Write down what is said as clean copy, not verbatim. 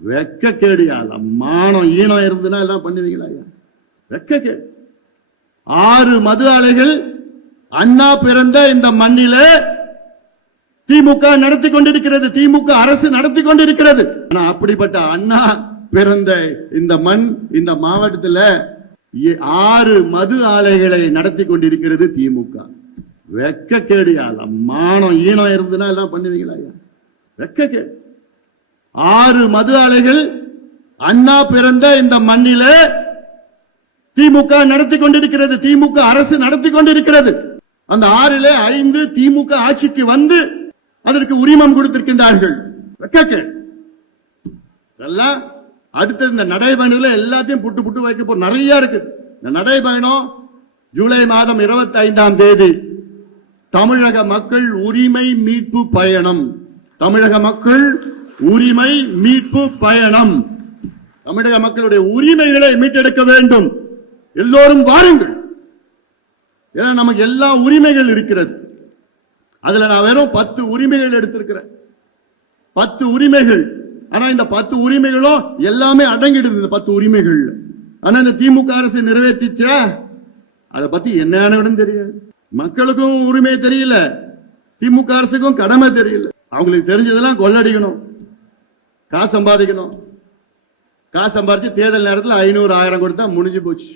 வெக்க கேடியால மானம் ஈனம் இருந்துன்னா எல்லாம் பண்ணுவீங்களா? வெக்க கேடு. 6 மது ஆலைகள் அண்ணா பிறந்த இந்த மண்ணிலே திமுக நடத்தி கொண்டிருக்கிறது, திமுக அரசு நடத்தி கொண்டிருக்கிறது. ஆனா அப்படிப்பட்ட அண்ணா பிறந்த இந்த மண், இந்த மாவட்டத்தில் 6 மது ஆலைகளை நடத்தி கொண்டிருக்கிறது திமுக. வெக்க கேடியால மானம் ஈனம் இருந்துன்னா எல்லாம் பண்ணுவீங்களா? வெக்க கேடு. 6 மது ஆலைகள் அண்ணா பிறந்த இந்த மண்ணிலே திமுக நடத்தி கொண்டிருக்கிறது, திமுக அரசு நடத்தி கொண்டிருக்கிறது. அந்த 6லே 5 திமுக ஆட்சிக்கு வந்து அதற்கு உரிமம் கொடுத்திருக்கின்றார்கள். எல்லாம் அடுத்த இந்த நடைபயணத்தில் எல்லாத்தையும் புட்டு புட்டு வைக்க போற நிறைய இருக்கு. இந்த நடைபயணம் ஜூலை மாதம் 25ஆம் தேதி தமிழக மக்கள் உரிமை மீட்பு பயணம். தமிழக மக்கள் உரிமை மீட்பு பயணம். தமிழக மக்களுடைய உரிமைகளை மீட்டெடுக்க வேண்டும். எல்லோரும் வாருங்கள். ஏன்னா நமக்கு எல்லா உரிமைகள் இருக்கிறது. அதுல நான் வெறும் 10 உரிமைகள் எடுத்திருக்கிறேன். 10 உரிமைகள். ஆனா இந்த 10 உரிமைகளும் எல்லாமே அடங்கிடுது இந்த 10 உரிமைகள். ஆனா இந்த திமுக அரசு நிறைவேற்றிச்சா அதை பத்தி என்னன்னு தெரியாது. மக்களுக்கும் உரிமை தெரியல, திமுக அரசுக்கும் கடமை தெரியல. அவங்களுக்கு தெரிஞ்சதெல்லாம் கொள்ளடிக்கணும், காசு சம்பாதிக்கணும். காசு சம்பாதிச்சு தேர்தல் நேரத்தில் 500 1000 கொடுத்தா முடிஞ்சு போச்சு.